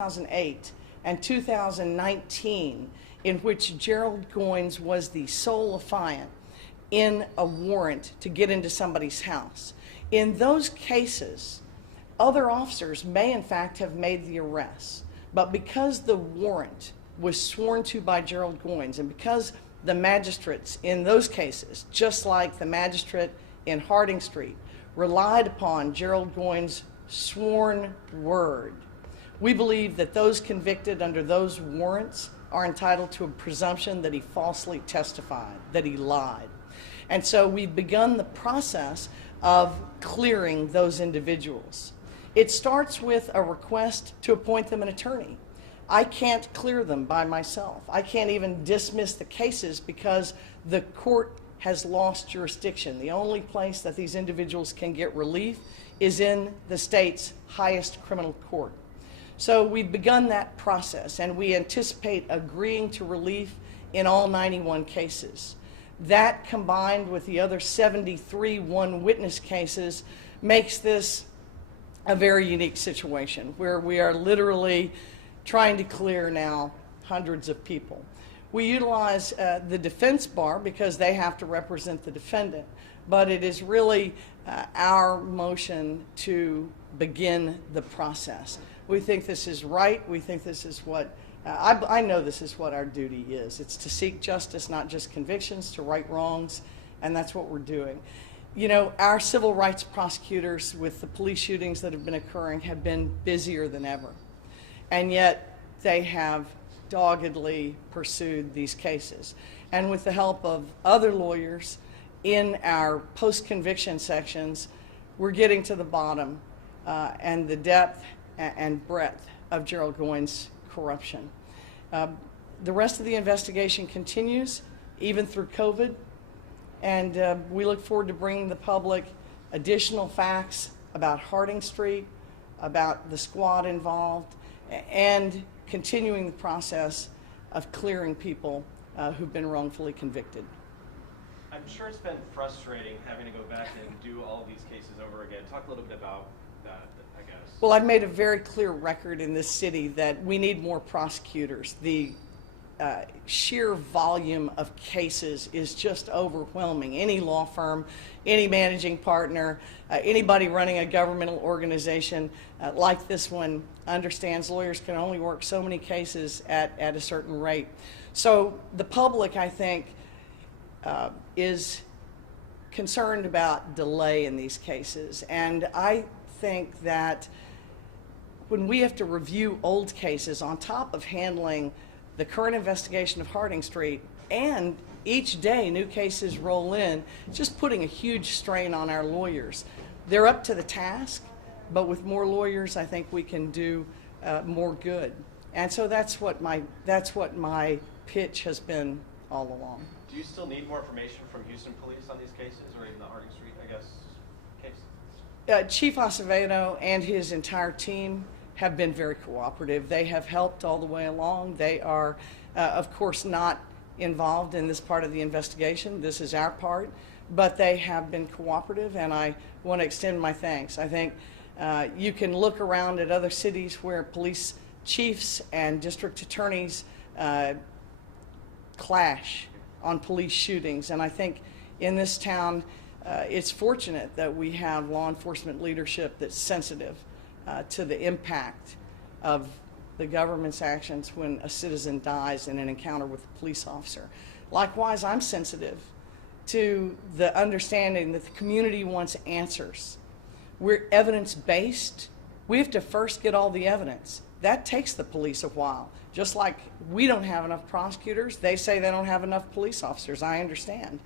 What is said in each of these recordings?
2008 and 2019 in which Gerald Goines was the sole affiant in a warrant to get into somebody's house. In those cases, other officers may in fact have made the arrest, but because the warrant was sworn to by Gerald Goines and because the magistrates in those cases, just like the magistrate in Harding Street, relied upon Gerald Goines' sworn word, we believe that those convicted under those warrants are entitled to a presumption that he falsely testified, that he lied. And so we've begun the process of clearing those individuals. It starts with a request to appoint them an attorney. I can't clear them by myself. I can't even dismiss the cases because the court has lost jurisdiction. The only place that these individuals can get relief is in the state's highest criminal court. So we've begun that process, and we anticipate agreeing to relief in all 91 cases. That, combined with the other 73 one-witness cases, makes this a very unique situation where we are literally trying to clear now hundreds of people. We utilize the defense bar because they have to represent the defendant, but it is really our motion to begin the process. We think this is right. We think this is what, I know this is what our duty is. It's to seek justice, not just convictions, to right wrongs, and that's what we're doing. You know, our civil rights prosecutors with the police shootings that have been occurring have been busier than ever. And yet they have doggedly pursued these cases. And with the help of other lawyers in our post-conviction sections, we're getting to the bottom and the depth and breadth of Gerald Goines' corruption. The rest of the investigation continues, even through COVID, and we look forward to bringing the public additional facts about Harding Street, about the squad involved, and continuing the process of clearing people who've been wrongfully convicted. I'm sure it's been frustrating having to go back and do all of these cases over again. Talk a little bit about that, I guess. Well, I've made a very clear record in this city that we need more prosecutors. The sheer volume of cases is just overwhelming. Any law firm, any managing partner, anybody running a governmental organization like this one understands lawyers can only work so many cases at a certain rate. So the public, I think, is concerned about delay in these cases. And I think that when we have to review old cases on top of handling the current investigation of Harding Street, and each day new cases roll in, just putting a huge strain on our lawyers. They're up to the task, but with more lawyers, I think we can do more good. And so that's what my pitch has been all along. Do you still need more information from Houston police on these cases, or even the Harding Street, I guess, case? Chief Acevedo and his entire team have been very cooperative. They have helped all the way along. They are, of course, not involved in this part of the investigation. This is our part, but they have been cooperative, and I want to extend my thanks. I think you can look around at other cities where police chiefs and district attorneys clash on police shootings, and I think in this town it's fortunate that we have law enforcement leadership that's sensitive to the impact of the government's actions when a citizen dies in an encounter with a police officer. Likewise, I'm sensitive to the understanding that the community wants answers. We're evidence-based. We have to first get all the evidence. That takes the police a while. Just like we don't have enough prosecutors, they say they don't have enough police officers. I understand.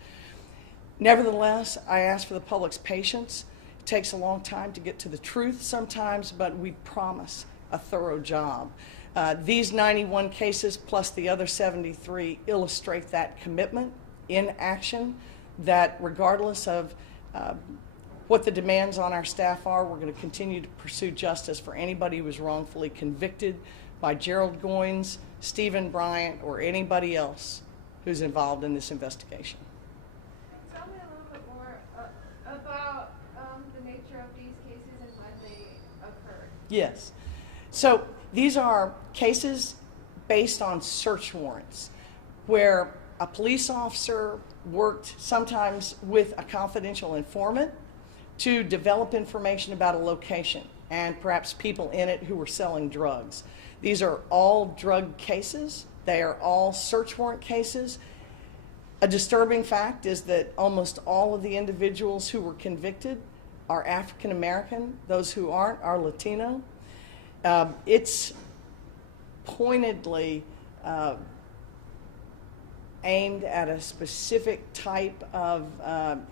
Nevertheless, I ask for the public's patience. It takes a long time to get to the truth sometimes, but we promise a thorough job. These 91 cases plus the other 73 illustrate that commitment in action, that regardless of what the demands on our staff are, we're going to continue to pursue justice for anybody who was wrongfully convicted by Gerald Goines, Stephen Bryant, or anybody else who's involved in this investigation. Tell me a little bit more about the nature of these cases and when they occurred. Yes. So These are cases based on search warrants where a police officer worked sometimes with a confidential informant to develop information about a location and perhaps people in it who were selling drugs. These are all drug cases. They are all search warrant cases. A disturbing fact is that almost all of the individuals who were convicted are African American. Those who aren't are Latino. It's pointedly aimed at a specific type of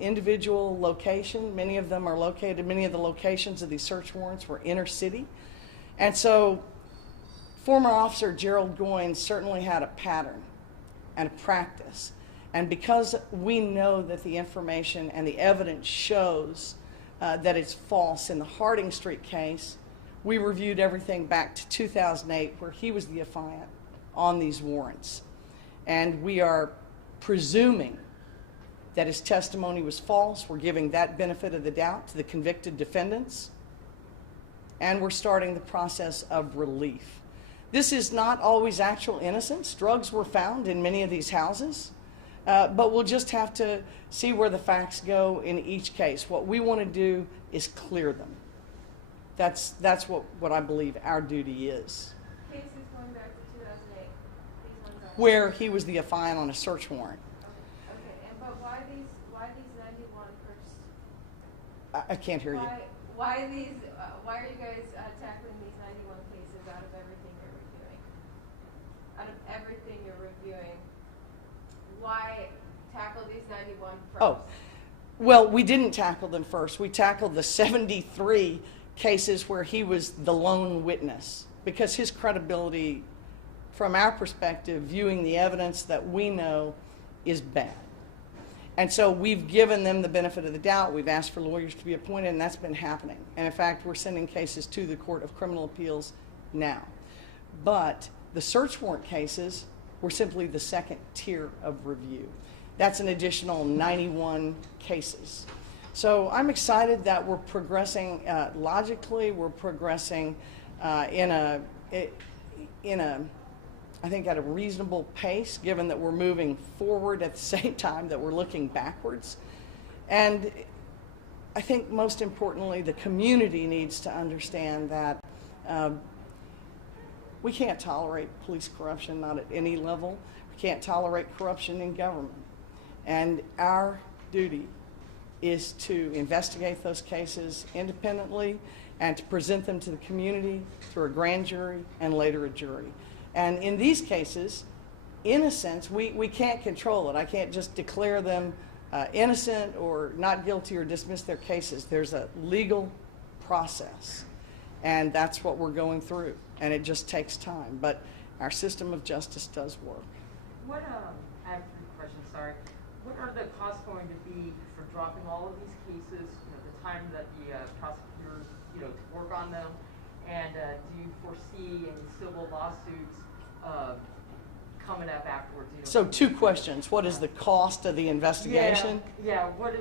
individual location. Many of them are located, many of the locations of these search warrants were inner city. And so former Officer Gerald Goines certainly had a pattern and a practice. And because we know that the information and the evidence shows that it's false in the Harding Street case, we reviewed everything back to 2008 where he was the affiant on these warrants. And we are presuming that his testimony was false. We're giving that benefit of the doubt to the convicted defendants. And we're starting the process of relief. This is not always actual innocence. Drugs were found in many of these houses. But we'll just have to see where the facts go in each case. What we want to do is clear them. That's what I believe our duty is. Cases going back to 2008. These ones are. Where he was the affiant on a search warrant. Okay. And but why these 91 first? I can't hear you. Why are you guys tackling these 91 cases out of everything you're reviewing? Out of everything you're reviewing, why tackle these 91 first? Oh, well, we didn't tackle them first. We tackled the 73 cases where he was the lone witness because his credibility, from our perspective, viewing the evidence that we know, is bad. And so we've given them the benefit of the doubt. We've asked for lawyers to be appointed, and that's been happening. And in fact, we're sending cases to the Court of Criminal Appeals now. But the search warrant cases were simply the second tier of review. That's an additional 91 cases. So I'm excited that we're progressing logically. We're progressing I think at a reasonable pace, given that we're moving forward at the same time that we're looking backwards. And I think most importantly, the community needs to understand that we can't tolerate police corruption, not at any level. We can't tolerate corruption in government. And our duty is to investigate those cases independently and to present them to the community through a grand jury and later a jury. And in these cases, innocence, we can't control it. I can't just declare them innocent or not guilty or dismiss their cases. There's a legal process, and that's what we're going through, and it just takes time. But our system of justice does work. What, I have 3 questions, sorry. What are the costs going to be for dropping all of these cases, the time that the prosecutors, to work on them? And do you foresee any civil lawsuits coming up afterwards? So 2 questions. What is the cost of the investigation? Yeah. What do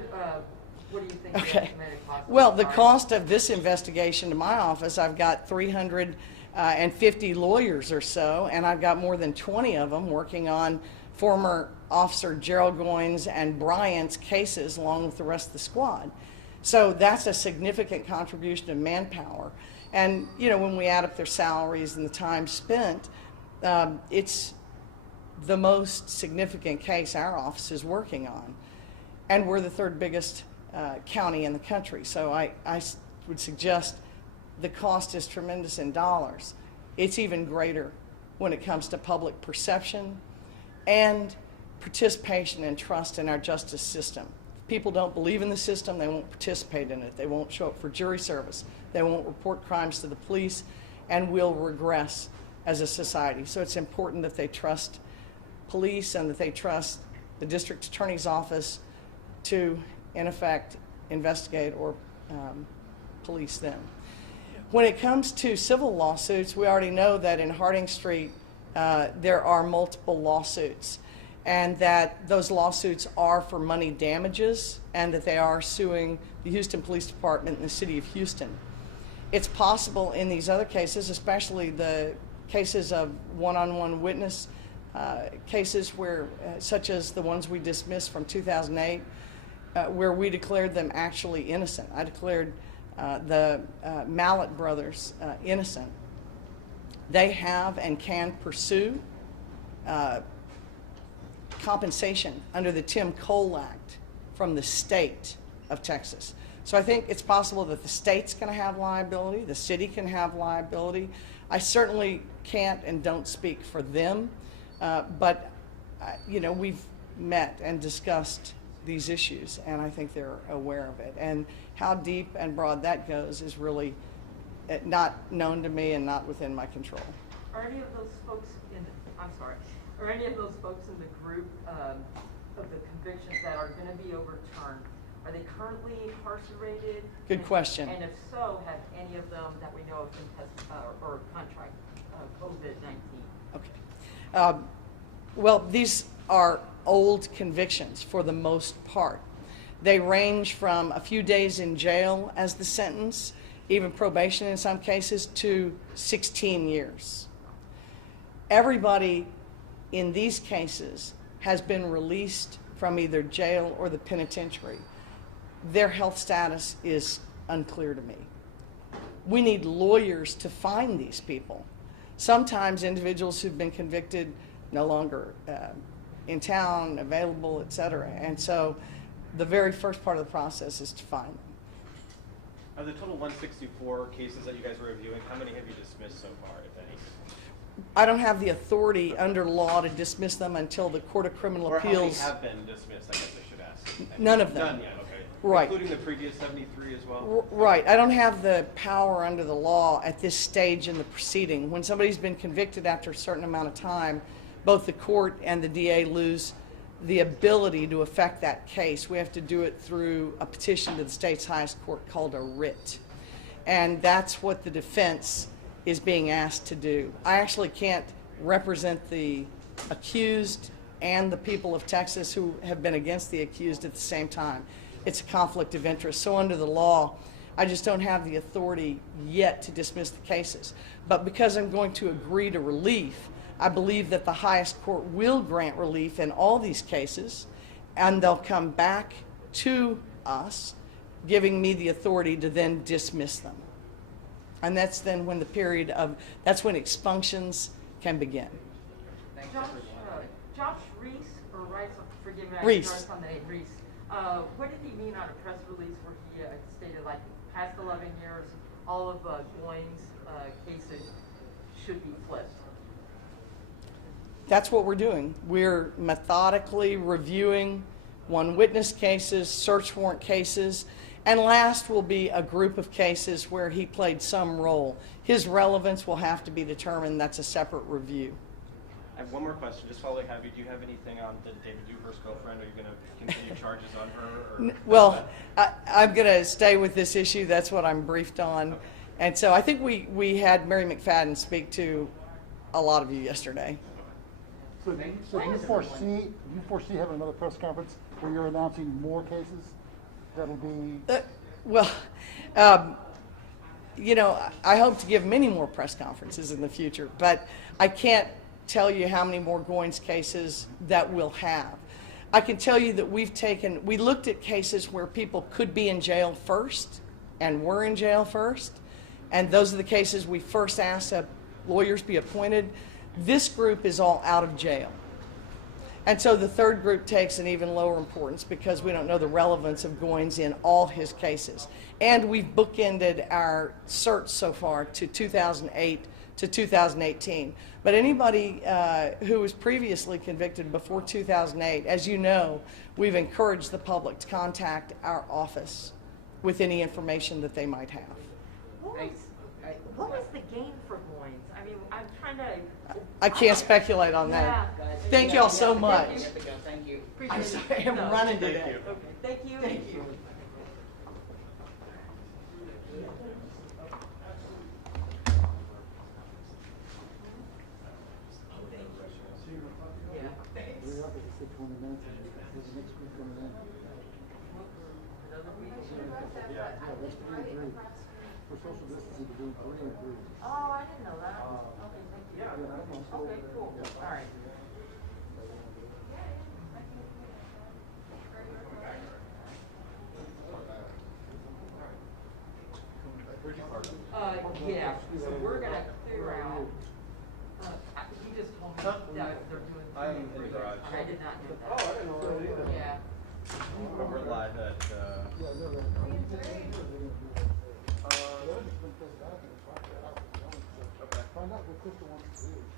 you think the estimated cost? Well, the cost of this investigation to my office, I've got 350 lawyers or so, and I've got more than 20 of them working on former Officer Gerald Goines and Bryant's cases along with the rest of the squad. So that's a significant contribution of manpower. And, when we add up their salaries and the time spent, it's the most significant case our office is working on. And we're the 3rd biggest county in the country. So I would suggest the cost is tremendous in dollars. It's even greater when it comes to public perception and participation and trust in our justice system. If people don't believe in the system, they won't participate in it. They won't show up for jury service. They won't report crimes to the police, and we'll regress as a society. So it's important that they trust police and that they trust the district attorney's office to, in effect, investigate or police them. When it comes to civil lawsuits, we already know that in Harding Street there are multiple lawsuits, and that those lawsuits are for money damages and that they are suing the Houston Police Department and the City of Houston. It's possible in these other cases, especially the cases of one-on-one witness cases where, such as the ones we dismissed from 2008, where we declared them actually innocent. I declared the Mallet brothers innocent. They have and can pursue compensation under the Tim Cole Act from the state of Texas. So I think it's possible that the state's going to have liability, the city can have liability. I certainly can't and don't speak for them, but you know, we've met and discussed these issues, and I think they're aware of it. And how deep and broad that goes is really not known to me and not within my control. Are any of those folks are any of those folks in the group of the convictions that are going to be overturned, are they currently incarcerated? Good question. And if so, have any of them that we know of been tested or contract COVID-19? Okay. Well, these are old convictions for the most part. They range from a few days in jail as the sentence, even probation in some cases, to 16 years. Everybody in these cases has been released from either jail or the penitentiary. Their health status is unclear to me. We need lawyers to find these people. Sometimes individuals who've been convicted no longer in town, available, et cetera. And so the very first part of the process is to find them. Of the total 164 cases that you guys were reviewing, how many have you dismissed so far, if any? I don't have the authority under law to dismiss them until the Court of Criminal Or Appeals. how many have been dismissed, I guess I should ask. None of them. None yet, okay. Right. Including the previous 73 as well? Right. I don't have the power under the law at this stage in the proceeding. When somebody's been convicted after a certain amount of time, both the court and the DA lose the ability to affect that case. We have to do it through a petition to the state's highest court called a writ. And that's what the defense is being asked to do. I actually can't represent the accused and the people of Texas who have been against the accused at the same time. It's a conflict of interest. So under the law, I just don't have the authority yet to dismiss the cases. But because I'm going to agree to relief, I believe that the highest court will grant relief in all these cases, and they'll come back to us, giving me the authority to then dismiss them. And that's then when the period of, that's when expunctions can begin. Josh Reese, or Rice, forgive me, Reese. I on the name, Reese. What did he mean on a press release where he stated, like, past 11 years, all of Goines' cases should be flipped? That's what we're doing. We're methodically reviewing one witness cases, search warrant cases, and last will be a group of cases where he played some role. His relevance will have to be determined. That's a separate review. I have one more question, just while I have you. Do you have anything on the David Duvers girlfriend? Are you going to continue charges on her? Or well, I'm going to stay with this issue. That's what I'm briefed on. Okay. And so I think we had Mary McFadden speak to a lot of you yesterday. So do you foresee having another press conference where you're announcing more cases that'll be? You know, I hope to give many more press conferences in the future, but I can't tell you how many more Goines cases that we'll have. I can tell you that we looked at cases where people could be in jail first and were in jail first, and those are the cases we first asked that lawyers be appointed. This group is all out of jail. And so the third group takes an even lower importance because we don't know the relevance of Goines in all his cases. And we've bookended our search so far to 2008 to 2018. But anybody who was previously convicted before 2008, as you know, we've encouraged the public to contact our office with any information that they might have. What was the gain for Goines? I mean, I'm trying to... I can't speculate on that. Yeah. Thank you all so much. Thank you. I'm sorry, I'm running today. Thank you. Okay, thank you. Thank you. Yeah. We're up at 20 minutes and there's the next group coming in. Another meeting? Yeah, that's 3 and 3. For social distancing, we're doing 3 and 3. Oh, I didn't know that. Okay, thank you. Yeah. Okay, cool. All right. Yeah, so we're gonna clear out, he just told me that they're doing. I'm in the garage. I did not know that. Oh, I didn't know that either. Yeah. But we're live at